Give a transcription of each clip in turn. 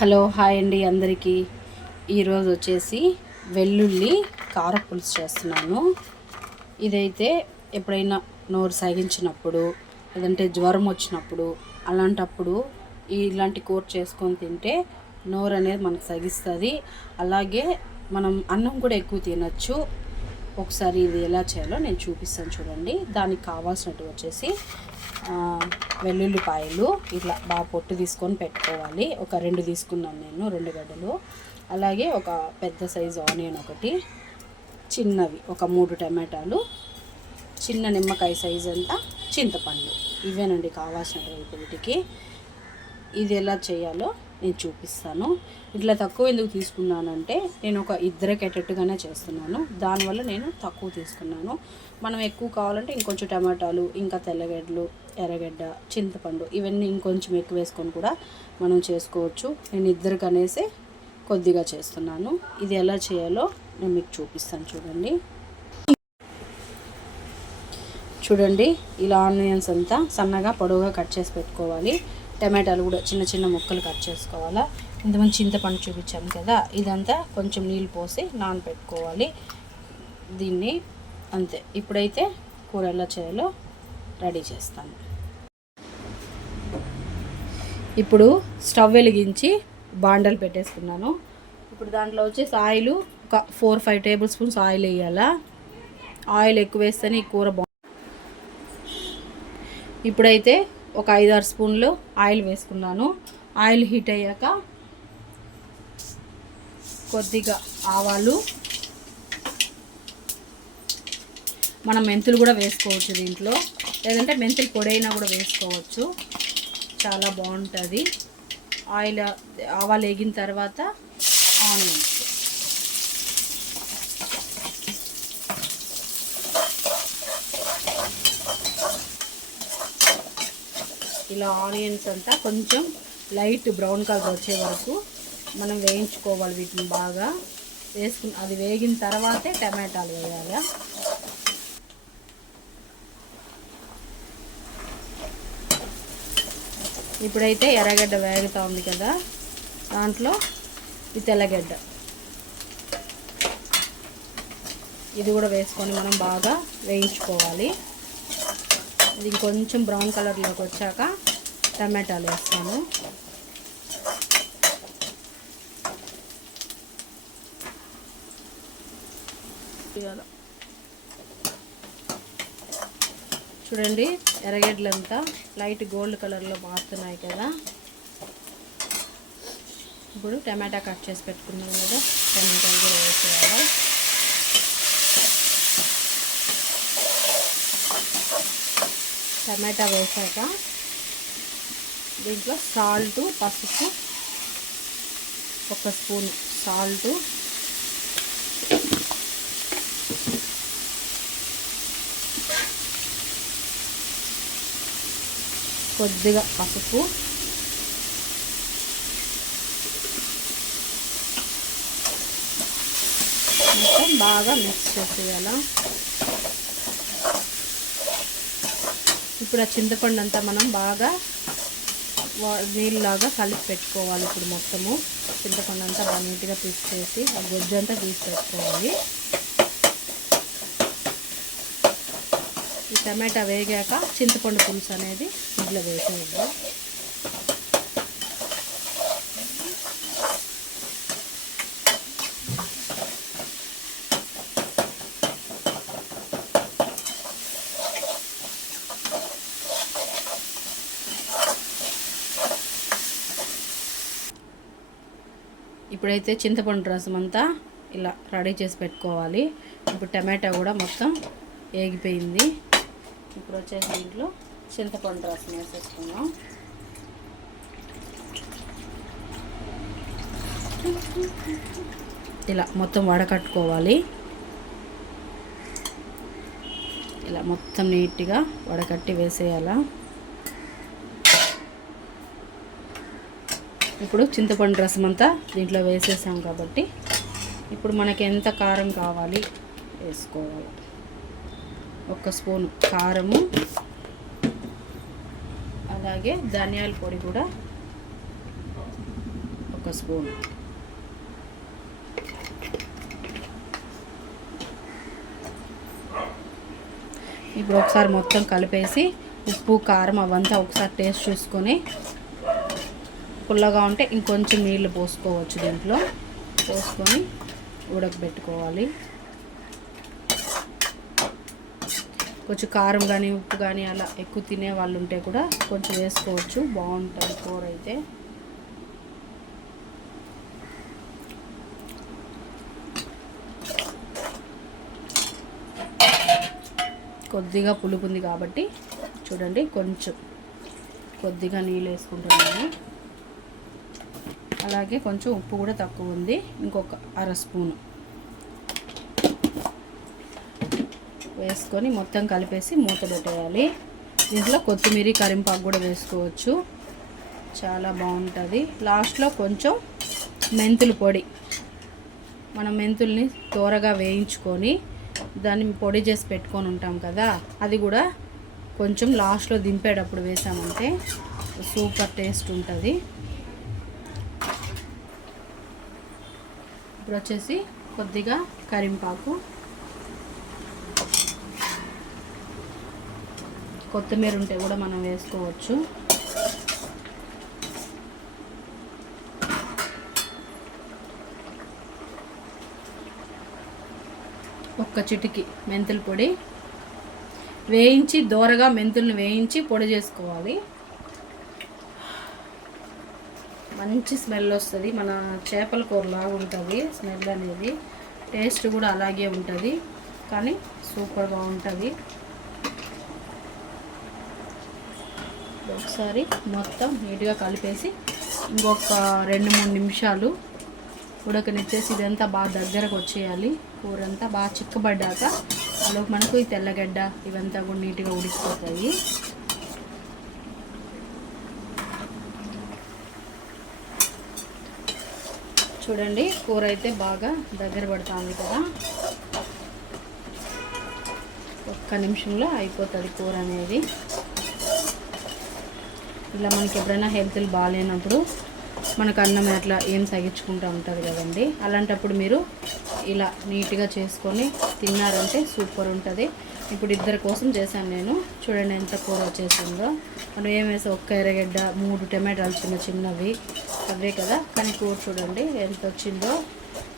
Hello hi అండి అందరికీ. ఈరోజు వచ్చేసి వెల్లుల్లి కారపులుసు చేస్తున్నాను. ఇదైతే ఎప్పుడైనా నోరు సాగించినప్పుడు లేదంటే జ్వరం వచ్చినప్పుడు అలాంటప్పుడు ఇలాంటి కూర చేసుకొని తింటే నోరు అనేది మనకు సగిస్తుంది. అలాగే మనం అన్నం కూడా ఎక్కువ తినచ్చు. ఒకసారి ఇది ఎలా చేయాలో నేను చూపిస్తాను చూడండి. దానికి కావాల్సినట్టు వచ్చేసి వెల్లుల్లిపాయలు ఇట్లా బాగా పొట్టు తీసుకొని పెట్టుకోవాలి. ఒక 2 తీసుకున్నాను నేను, 2 గడ్డలు. అలాగే ఒక పెద్ద సైజు ఆనియన్ ఒకటి, చిన్నవి ఒక 3 టమాటాలు, చిన్న నిమ్మకాయ సైజు అంతా చింతపండు. ఇవేనండి కావాల్సినటువంటి వీటికి. ఇది ఎలా చేయాలో నేను చూపిస్తాను. ఇట్లా తక్కువ ఎందుకు తీసుకున్నానంటే నేను ఒక ఇద్దరికి అయ్యేటట్టుగానే చేస్తున్నాను. దానివల్ల నేను తక్కువ తీసుకున్నాను. మనం ఎక్కువ కావాలంటే ఇంకొంచెం టమాటాలు, ఇంకా తెల్లగడ్డలు, ఎర్రగడ్డ, చింతపండు ఇవన్నీ ఇంకొంచెం ఎక్కువ వేసుకొని కూడా మనం చేసుకోవచ్చు. నేను ఇద్దరికి అనేసి కొద్దిగా చేస్తున్నాను. ఇది ఎలా చేయాలో నేను మీకు చూపిస్తాను చూడండి. చూడండి, ఇలా ఆనియన్స్ అంతా సన్నగా పొడవుగా కట్ చేసి పెట్టుకోవాలి. టమాటాలు కూడా చిన్న చిన్న ముక్కలు కట్ చేసుకోవాలా. ఇంతమంది చింతపండు చూపించాను కదా, ఇదంతా కొంచెం నీళ్ళు పోసి నానబెట్టుకోవాలి దీన్ని. అంతే. ఇప్పుడైతే కూర ఎలా చేయాలో రెడీ చేస్తాను. ఇప్పుడు స్టవ్ వెలిగించి బాండలు పెట్టేసుకున్నాను. ఇప్పుడు దాంట్లో వచ్చేసి ఆయిల్ ఒక 4-5 టేబుల్ స్పూన్స్ ఆయిల్ వేయాలా. ఆయిల్ ఎక్కువ వేస్తేనే ఈ కూర ఇప్పుడైతే ఒక 5-6 స్పూన్లు ఆయిల్ వేసుకున్నాను. ఆయిల్ హీట్ అయ్యాక కొద్దిగా ఆవాలు, మనం మెంతులు కూడా వేసుకోవచ్చు దీంట్లో, లేదంటే మెంతులు పొడైనా కూడా వేసుకోవచ్చు, చాలా బాగుంటుంది. ఆవాలు వేగిన తర్వాత ఆనియన్స్, ఇలా ఆనియన్స్ అంతా కొంచెం లైట్ బ్రౌన్ కలర్ వచ్చే వరకు మనం వేయించుకోవాలి. వీటిని బాగా వేసుకుని అది వేగిన తర్వాతే టమాటాలు వేయాలి. ఇప్పుడైతే ఎర్రగడ్డ వేగుతూ ఉంది కదా, దాంట్లో ఈ తెల్లగడ్డ ఇది కూడా వేసుకొని మనం బాగా వేయించుకోవాలి. ఇది కొంచెం బ్రౌన్ కలర్లోకి వచ్చాక టమాటాలు వేస్తాను. చూడండి, ఎర్రగడ్డలంతా లైట్ గోల్డ్ కలర్లో మారుతున్నాయి కదా. ఇప్పుడు టమాటా కట్ చేసి పెట్టుకున్నాం కదా, టమాటాలు కూడా వేసేయాలి. టమాటా వేసాక దీంట్లో సాల్ట్, పసుపు, 1 స్పూన్ సాల్ట్, కొద్దిగా పసుపు, మొత్తం బాగా మిక్స్ చేసేయాలి. ఇప్పుడు ఆ చింతపండు అంతా మనం బాగా నీళ్ళలాగా కలిపి పెట్టుకోవాలి. ఇప్పుడు మొత్తము చింతపండు అంతా బాగా నీట్గా తీసేసి ఆ గొజ్జు అంతా తీసి పెట్టుకోవాలి. ఈ టమాటా వేగాక చింతపండు పులుసు అనేది ఇంట్లో వేసేయాలి. ఇప్పుడైతే చింతపండు రసం అంతా ఇలా రెడీ చేసి పెట్టుకోవాలి. ఇప్పుడు టమాటా కూడా మొత్తం వేగిపోయింది. ఇప్పుడు వచ్చేసి దీంట్లో చింతపండు రసం వేసేసుకున్నాం. ఇలా మొత్తం వడకట్టుకోవాలి. ఇలా మొత్తం నీట్గా వడకట్టి వేసేయాలా. ఇప్పుడు చింతపండు రసం అంతా దీంట్లో వేసేసాం కాబట్టి ఇప్పుడు మనకి ఎంత కారం కావాలి వేసుకోవాలి. 1 స్పూన్ కారము, అలాగే ధనియాల పొడి కూడా 1 స్పూన్. ఇప్పుడు ఒకసారి మొత్తం కలిపేసి ఉప్పు కారం అవంతా ఒకసారి టేస్ట్ చూసుకొని, పుల్లగా ఉంటే ఇంకొంచెం నీళ్ళు పోసుకోవచ్చు. దీంట్లో పోసుకొని ఉడకబెట్టుకోవాలి. కొంచెం కారం కానీ ఉప్పు కానీ అలా ఎక్కువ తినే వాళ్ళు ఉంటే కూడా కొంచెం వేసుకోవచ్చు, బాగుంటుంది కూర అయితే. కొద్దిగా పులుపు ఉంది కాబట్టి చూడండి, కొద్దిగా నీళ్ళు వేసుకుంటున్నాను. అలాగే కొంచెం ఉప్పు కూడా తక్కువ ఉంది, ఇంకొక 1/2 స్పూను వేసుకొని మొత్తం కలిపేసి మూత పెట్టేయాలి. దీంట్లో కొత్తిమీర కరింపాకు కూడా వేసుకోవచ్చు, చాలా బాగుంటుంది. లాస్ట్లో కొంచెం మెంతుల పొడి, మనం మెంతుల్ని త్వరగా వేయించుకొని దాన్ని పొడి చేసి పెట్టుకొని ఉంటాం కదా, అది కూడా కొంచెం లాస్ట్లో దింపేటప్పుడు వేసామంటే సూపర్ టేస్ట్ ఉంటుంది. ఇప్పుడు వచ్చేసి కొద్దిగా కరింపాకు, కొత్తిమీర ఉంటే కూడా మనం వేసుకోవచ్చు. ఒక్క చిటికి మెంతుల పొడి వేయించి, దోరగా మెంతుల్ని వేయించి పొడి చేసుకోవాలి. మంచి స్మెల్ వస్తుంది, మన చేపల కూరలాగా ఉంటుంది స్మెల్ అనేది. టేస్ట్ కూడా అలాగే ఉంటుంది, కానీ సూపర్గా ఉంటుంది. ఒకసారి మొత్తం నీట్గా కలిపేసి ఇంకొక 2-3 నిమిషాలు ఉడకనిచ్చేసి ఇదంతా బాగా దగ్గరకు వచ్చేయాలి. కూర అంతా బాగా చిక్కబడ్డాక అలా మనకు ఈ తెల్లగడ్డ ఇవంతా కూడా నీట్గా ఉడికిపోతాయి. చూడండి, కూర అయితే బాగా దగ్గర పడుతుంది కదా, 1 నిమిషంలో అయిపోతుంది కూర అనేది. ఇలా మనకి ఎప్పుడైనా హెల్త్లు బాగాలేనప్పుడు మనకు అన్నం అట్లా ఏం తగ్గించుకుంటూ ఉంటుంది కదండి, అలాంటప్పుడు మీరు ఇలా నీట్గా చేసుకొని తిన్నారంటే సూపర్ ఉంటుంది. ఇప్పుడు 2 కోసం చేశాను నేను. చూడండి ఎంత కూర వచ్చేసిందో. మనం ఏం వేసా, 1 ఎర్రగడ్డ, 3 టమాటాలు చిన్నవి అవే కదా, కానీ కూర చూడండి ఎంత వచ్చిందో.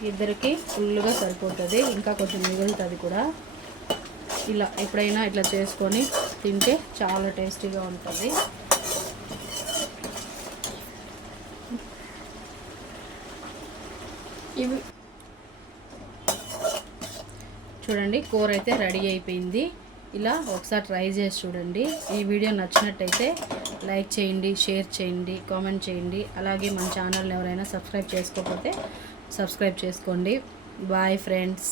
2కి ఫుల్గా సరిపోతుంది, ఇంకా కొంచెం మిగులుతుంది కూడా. ఇలా ఎప్పుడైనా ఇట్లా చేసుకొని తింటే చాలా టేస్టీగా ఉంటుంది. ఇవి చూడండి, కూర అయితే రెడీ అయిపోయింది. ఇలా ఒకసారి ట్రై చేసి చూడండి. ఈ వీడియో నచ్చినట్టయితే లైక్ చేయండి, షేర్ చేయండి, కామెంట్ చేయండి. అలాగే మన ఛానల్ని ఎవరైనా సబ్స్క్రైబ్ చేసుకోకపోతే సబ్స్క్రైబ్ చేసుకోండి. Bye friends.